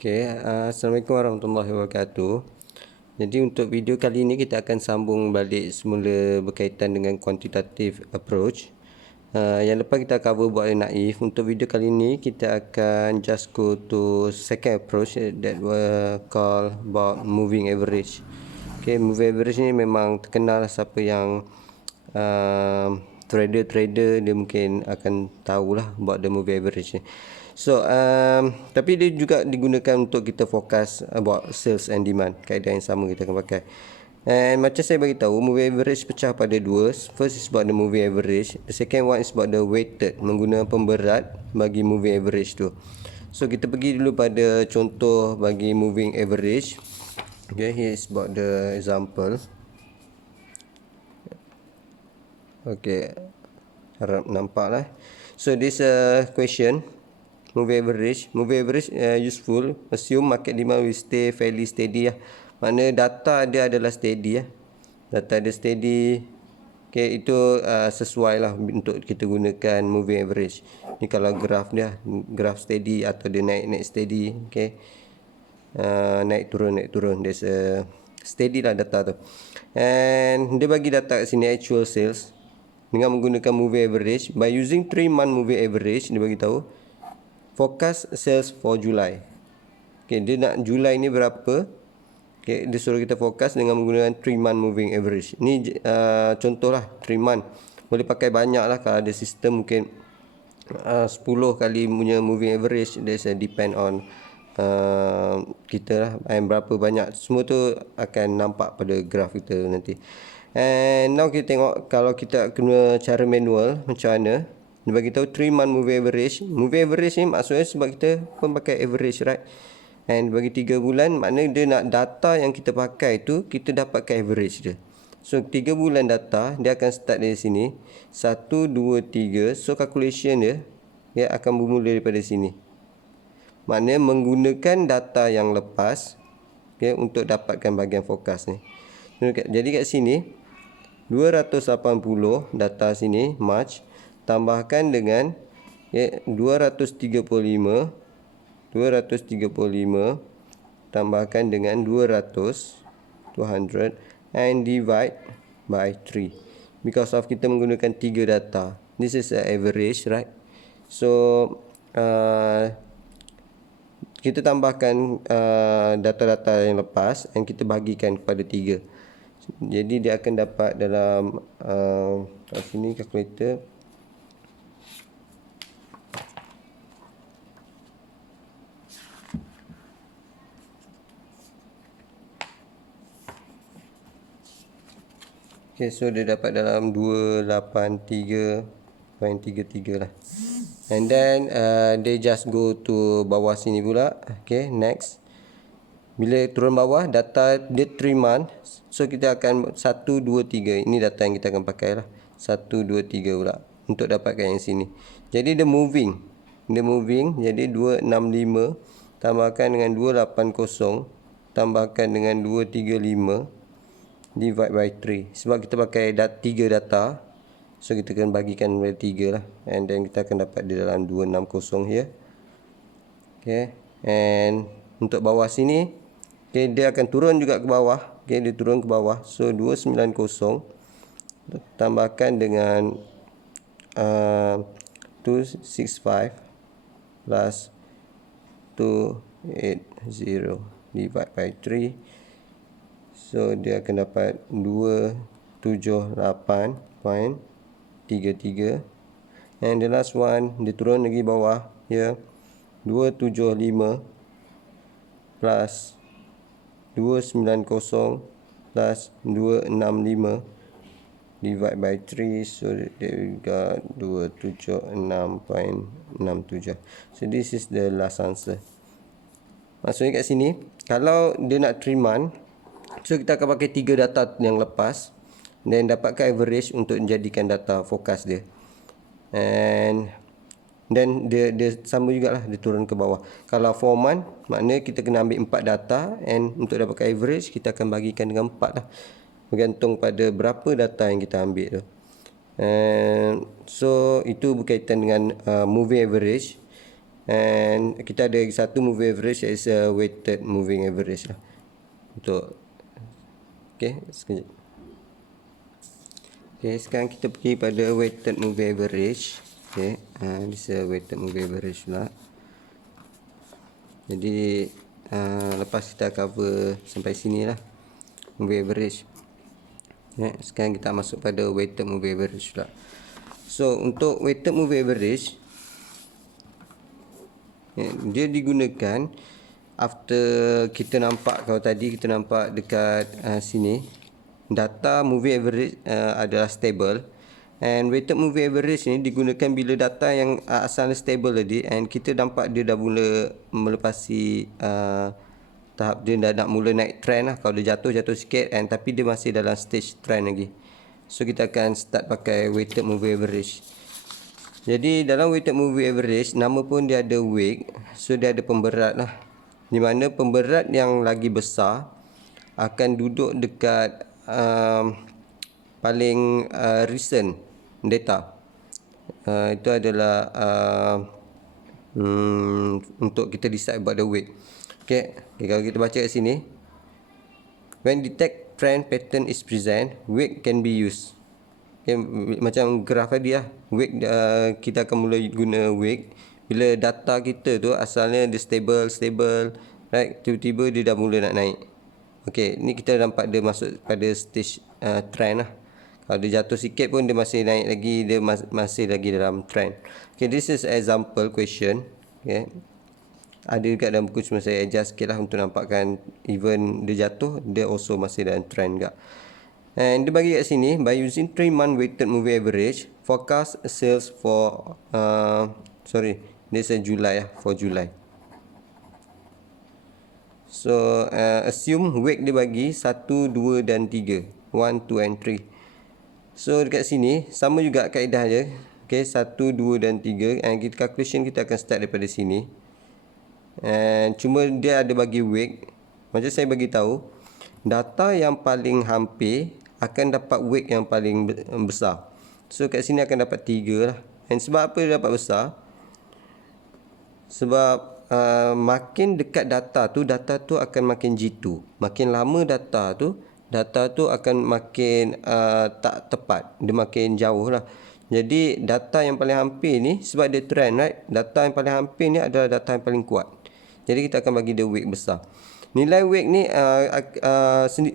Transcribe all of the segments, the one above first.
Assalamualaikum warahmatullahi wabarakatuh. Jadi untuk video kali ini kita akan sambung balik semula berkaitan dengan quantitative approach. Yang lepas kita cover buat naif. Untuk video kali ini kita akan just go to second approach that we call about moving average. Moving average ni memang terkenal siapa yang trader dia mungkin akan tahulah about the moving average ni. So tapi dia juga digunakan untuk kita fokus about sales and demand. Kaedah yang sama kita akan pakai. And macam saya bagi tahu, moving average pecah pada dua. First is about the moving average. The second one is about the weighted, menggunakan pemberat bagi moving average tu. So kita pergi dulu pada contoh bagi moving average. Okay, here is about the example. Okay, harap nampak lah. So this question, moving average useful, assume market demand will stay fairly steady lah. Makna data dia adalah steady lah. Data dia steady. Okay, itu sesuai lah untuk kita gunakan moving average. Ni kalau graf dia, graf steady atau dia naik steady. Okay, naik turun. There's a steady lah data tu. And dia bagi data kat sini actual sales dengan menggunakan moving average. By using 3-month moving average, dia bagi tahu forecast sales for July. Okay, dia nak Julai ni berapa. Okay, dia suruh kita forecast dengan menggunakan 3-month moving average. Ni contoh lah 3 month. Boleh pakai banyak lah kalau ada sistem mungkin 10 kali punya moving average. There's a depend on kita lah, and berapa banyak. Semua tu akan nampak pada graf kita nanti. And now kita tengok kalau kita kena cara manual macam mana. Dia bagi tahu 3-month moving average. Moving average ni maksudnya sebab kita pun pakai average, right? And bagi 3 bulan, maknanya dia nak data yang kita pakai tu kita dapatkan average dia. So 3 bulan data dia akan start dari sini 1, 2, 3. So calculation dia akan bermula daripada sini. Maknanya menggunakan data yang lepas, okay, untuk dapatkan bahagian forecast ni. Jadi kat sini 280 data sini March, tambahkan dengan 235 tambahkan dengan 200 and divide by 3. Because of kita menggunakan 3 data. This is an average, right? So kita tambahkan data-data yang lepas dan kita bagikan kepada 3. Jadi dia akan dapat dalam kat sini calculator. Okay, so dia dapat dalam 283.33 lah. And then they just go to bawah sini pula. Okay, next. Bila turun bawah, data dia 3 month. So kita akan 1, 2, 3. Ini data yang kita akan pakai lah. 1, 2, 3 pula. Untuk dapatkan yang sini. Jadi dia moving. Jadi 265 tambahkan dengan 280 tambahkan dengan 235 divide by 3. Sebab kita pakai 3 data, so kita akan bagikan by 3 lah. And then kita akan dapat di dalam 260 here. Okay, and untuk bawah sini, okay, dia akan turun juga ke bawah. Okay, dia turun ke bawah. So 290 tambahkan dengan 265 plus 280 divide by 3. So dia akan dapat 278.33. And the last one, dia turun lagi bawah ya. 275 plus 290 plus 265 divide by 3. So dia got 276.67. So this is the last answer. Maksudnya kat sini, kalau dia nak 3 month, so kita akan pakai 3 data yang lepas dan dapatkan average untuk menjadikan data forecast dia. And then dia sama jugalah, dia turun ke bawah. Kalau 4 month, maknanya kita kena ambil 4 data, and untuk dapatkan average kita akan bagikan dengan 4 lah. Bergantung pada berapa data yang kita ambil tu. So itu berkaitan dengan moving average. And kita ada satu moving average as a weighted moving average lah. Untuk sekejap. Sekarang kita pergi pada weighted moving average. This is weighted moving average pula. Jadi lepas kita cover sampai sini lah moving average. Sekarang kita masuk pada weighted moving average pula. So untuk weighted moving average, dia digunakan after kita nampak, kalau tadi kita nampak dekat sini data moving average adalah stable, and weighted moving average ni digunakan bila data yang asalnya stable tadi, and kita nampak dia dah mula melepasi tahap dia dah nak mula naik trend lah. Kalau dia jatuh sikit, and tapi dia masih dalam stage trend lagi, so kita akan start pakai weighted moving average. Jadi dalam weighted moving average, nama pun dia ada weight, so dia ada pemberat lah, di mana pemberat yang lagi besar akan duduk dekat paling recent data. Itu adalah untuk kita decide about the weight. Kalau kita baca kat sini, when detect trend pattern is present, weight can be used. Macam graf tadi lah, weight kita akan mula guna weight bila data kita tu asalnya dia stable, right, tiba-tiba dia dah mula nak naik. Ni kita nampak dia masuk pada stage trend lah. Kalau dia jatuh sikit pun dia masih naik lagi, dia masih lagi dalam trend. This is example question. Ada dekat dalam buku, cuma saya adjust sikit lah untuk nampakkan even dia jatuh, dia also masih dalam trend juga. And dia bagi kat sini, by using 3-month weighted moving average, forecast sales for this is July for July. So assume weight dia bagi 1, 2 dan 3, 1, 2 and 3. So dekat sini sama juga kaedah je. 1, 2 dan 3, and calculation kita akan start daripada sini. And cuma dia ada bagi weight. Macam saya bagi tahu, data yang paling hampir akan dapat weight yang paling besar. So kat sini akan dapat 3 lah. And sebab apa dia dapat besar? Sebab makin dekat data tu akan makin jitu. Makin lama data tu akan makin tak tepat. Dia makin jauh lah. Jadi data yang paling hampir ni, sebab dia trend, right? Data yang paling hampir ni adalah data yang paling kuat. Jadi kita akan bagi dia weight besar. Nilai weight ni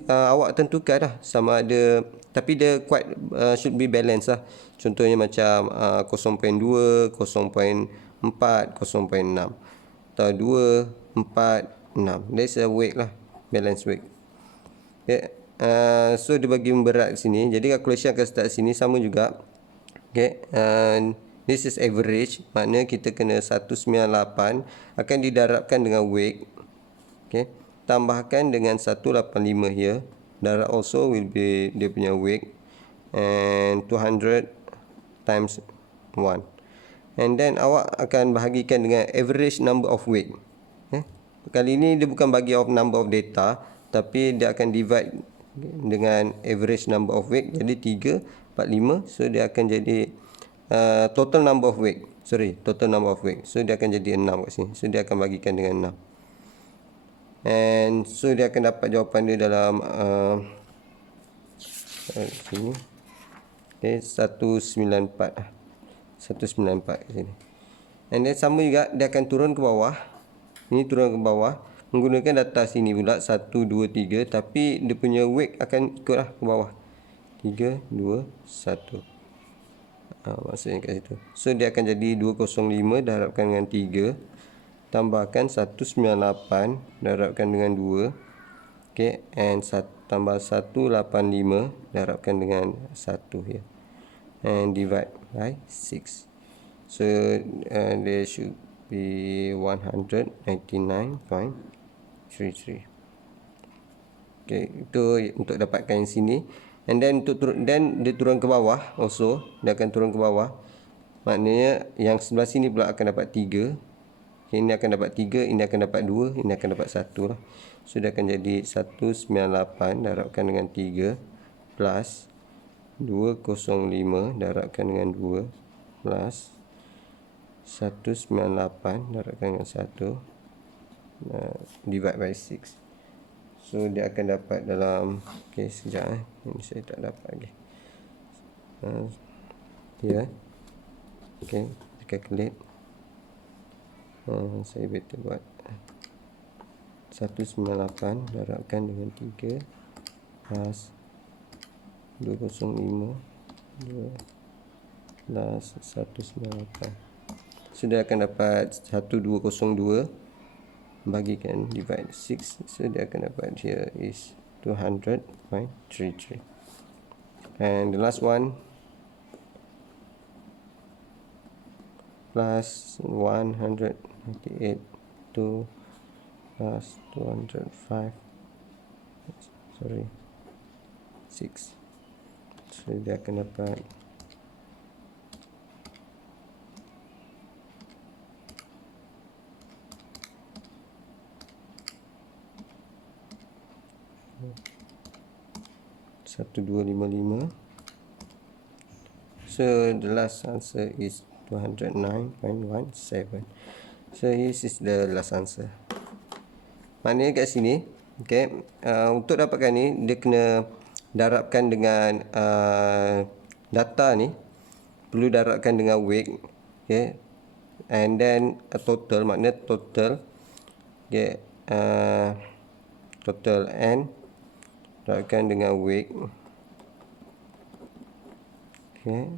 awak tentukan lah sama ada, tapi dia quite should be balanced lah. Contohnya macam 0.2, 0.4, 0.6 atau 2, 4, 6. That's a weight lah, balance weight. So dia bagi berat sini. Jadi calculation akan start sini sama juga. This is average, maknanya kita kena 198 akan didarabkan dengan weight. Tambahkan dengan 185 here. Darab also will be dia punya weight, and 200 times 1. And then awak akan bahagikan dengan average number of weight. Kali ini dia bukan bagi of number of data, tapi dia akan divide dengan average number of weight. Jadi 3, 4, 5. So dia akan jadi total number of weight. Total number of weight. So dia akan jadi 6 kat sini. So dia akan bagikan dengan 6. And so dia akan dapat jawapan dia dalam sini. 194. 194 kat sini. And then sama juga dia akan turun ke bawah. Ini turun ke bawah menggunakan data sini pula 1, 2, 3, tapi dia punya weight akan ikutlah ke bawah. 3, 2, 1. Maksudnya kat situ. So dia akan jadi 205 darabkan dengan 3, tambahkan 198 darabkan dengan 2. And tambah 185 darabkan dengan 1 here. And divide by 6. So there should be 199.33. Itu untuk dapatkan yang sini. And then dia turun ke bawah also, dia akan turun ke bawah. Maknanya yang sebelah sini pula akan dapat 3. Ini akan dapat 3, ini akan dapat 2, ini akan dapat 1 lah. So dia akan jadi 198 darabkan dengan 3 plus 205 darabkan dengan 2 plus 198 darabkan dengan 1 divide by 6. So dia akan dapat dalam, okey sekejap ini saya tak dapat lagi. Ya. Okey, calculate. Saya better buat 198 darabkan dengan 3 plus 205 plus 198. So dia akan dapat 1202 bagikan divide 6. So dia akan dapat here is 200.33. And the last one plus 198 2 plus 205 6. So dia akan dapat 1255. So the last answer is 209.17. So this is the last answer. Maknanya kat sini, okay, untuk dapatkan ni dia kena darabkan dengan data ni, perlu darabkan dengan weight, okay, and then total, maknanya total, okay, total n darabkan dengan weight, okay,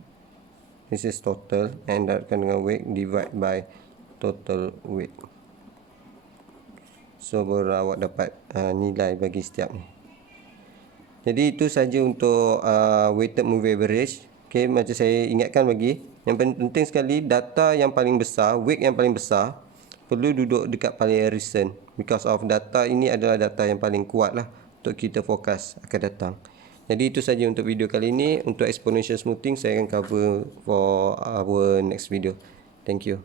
this is total, and darabkan dengan weight divide by total weight. So baru awak dapat nilai bagi setiap ni. Jadi itu saja untuk weighted moving average. Okay, macam saya ingatkan lagi, yang penting sekali data yang paling besar, weight yang paling besar perlu duduk dekat paling recent, because of data ini adalah data yang paling kuat lah untuk kita fokus akan datang. Jadi itu saja untuk video kali ini. Untuk exponential smoothing saya akan cover for our next video. Thank you.